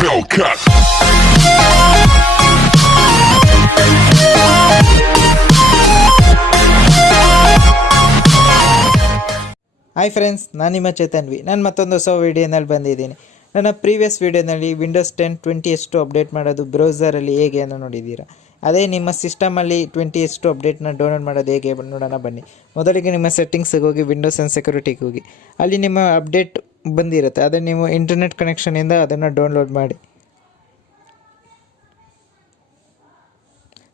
Hellcat. Hi friends, ನಾನು ನಿಮ್ಮ ಚೇತನ್ವಿ. ನಾನು ಮತ್ತೊಂದು ಹೊಸ ವೀಡಿಯೋನಲ್ಲಿ ಬಂದಿದ್ದೀನಿ. ನನ್ನ ಪ್ರೀವಿಯಸ್ ವೀಡಿಯೋನಲ್ಲಿ ವಿಂಡೋಸ್ 10 20 ಎಷ್ಟು ಅಪ್ಡೇಟ್ ಮಾಡೋದು ಬ್ರೌಸರಲ್ಲಿ ಹೇಗೆ ಅನ್ನೋ ನೋಡಿದ್ದೀರಾ. ಅದೇ ನಿಮ್ಮ ಸಿಸ್ಟಮಲ್ಲಿ 20 ಎಷ್ಟು ಅಪ್ಡೇಟ್ನ ಡೌನ್ಲೋಡ್ ಮಾಡೋದು ಹೇಗೆ ನೋಡೋಣ ಬನ್ನಿ. ಮೊದಲಿಗೆ ನಿಮ್ಮ ಸೆಟ್ಟಿಂಗ್ಸಿಗೆ ಹೋಗಿ, ವಿಂಡೋಸ್ ಆ್ಯಂಡ್ ಸೆಕ್ಯೂರಿಟಿಗೆ ಹೋಗಿ. ಅಲ್ಲಿ ನಿಮ್ಮ ಅಪ್ಡೇಟ್ ಬಂದಿರುತ್ತೆ, ಅದೇ ನೀವು ಇಂಟರ್ನೆಟ್ ಕನೆಕ್ಷನಿಂದ ಅದನ್ನು ಡೌನ್ಲೋಡ್ ಮಾಡಿ.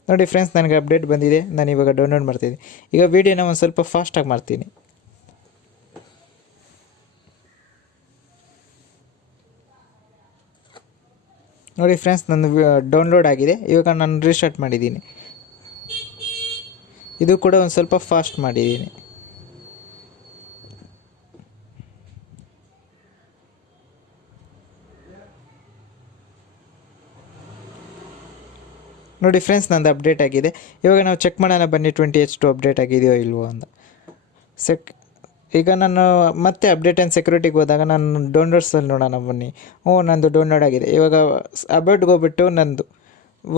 ನೋಡಿ ಫ್ರೆಂಡ್ಸ್, ನನಗೆ ಅಪ್ಡೇಟ್ ಬಂದಿದೆ. ನಾನು ಇವಾಗ ಡೌನ್ಲೋಡ್ ಮಾಡ್ತಿದ್ದೀನಿ. ಈಗ ವೀಡಿಯೋನ ಒಂದು ಸ್ವಲ್ಪ ಫಾಸ್ಟಾಗಿ ಮಾಡ್ತೀನಿ. ನೋಡಿ ಫ್ರೆಂಡ್ಸ್, ನನ್ನ ಡೌನ್ಲೋಡ್ ಆಗಿದೆ. ಇವಾಗ ನಾನು ರೀಸ್ಟಾರ್ಟ್ ಮಾಡಿದ್ದೀನಿ. ಇದು ಕೂಡ ಒಂದು ಸ್ವಲ್ಪ ಫಾಸ್ಟ್ ಮಾಡಿದ್ದೀನಿ. ನೋಡಿ ಫ್ರೆಂಡ್ಸ್, ನಂದು ಅಪ್ಡೇಟ್ ಆಗಿದೆ. ಇವಾಗ ನಾವು ಚೆಕ್ ಮಾಡೋಣ ಬನ್ನಿ 20 ಎಷ್ಟು ಅಪ್ಡೇಟ್ ಆಗಿದೆಯೋ ಇಲ್ವೋ ಅಂತ. ಈಗ ನಾನು ಮತ್ತೆ ಅಪ್ಡೇಟ್ ಆ್ಯಂಡ್ ಸೆಕ್ಯೂರಿಟಿಗೆ ಹೋದಾಗ ನಾನು ಡೌನ್ಲೋಡ್ಸಲ್ಲಿ ನೋಡೋಣ ಬನ್ನಿ. ನಂದು ಡೌನ್ಲೋಡ್ ಆಗಿದೆ. ಇವಾಗ ಅಬೌಟ್ಗೆ ಹೋಗ್ಬಿಟ್ಟು ನಂದು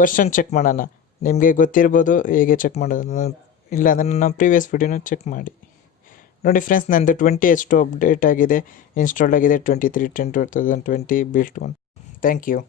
ವರ್ಷನ್ ಚೆಕ್ ಮಾಡೋಣ. ನಿಮಗೆ ಗೊತ್ತಿರ್ಬೋದು ಹೇಗೆ ಚೆಕ್ ಮಾಡೋದು. ಇಲ್ಲ ಅಂದರೆ ನನ್ನ ಪ್ರೀವಿಯಸ್ ವಿಡಿಯೋನ ಚೆಕ್ ಮಾಡಿ. ನೋಡಿ ಫ್ರೆಂಡ್ಸ್, ನಂದು 20 ಎಷ್ಟು ಅಪ್ಡೇಟ್ ಆಗಿದೆ, ಇನ್ಸ್ಟಾಲ್ಡ್ ಆಗಿದೆ. 23/10/2020 ಬಿಲ್ಟ್ 1. Thank you.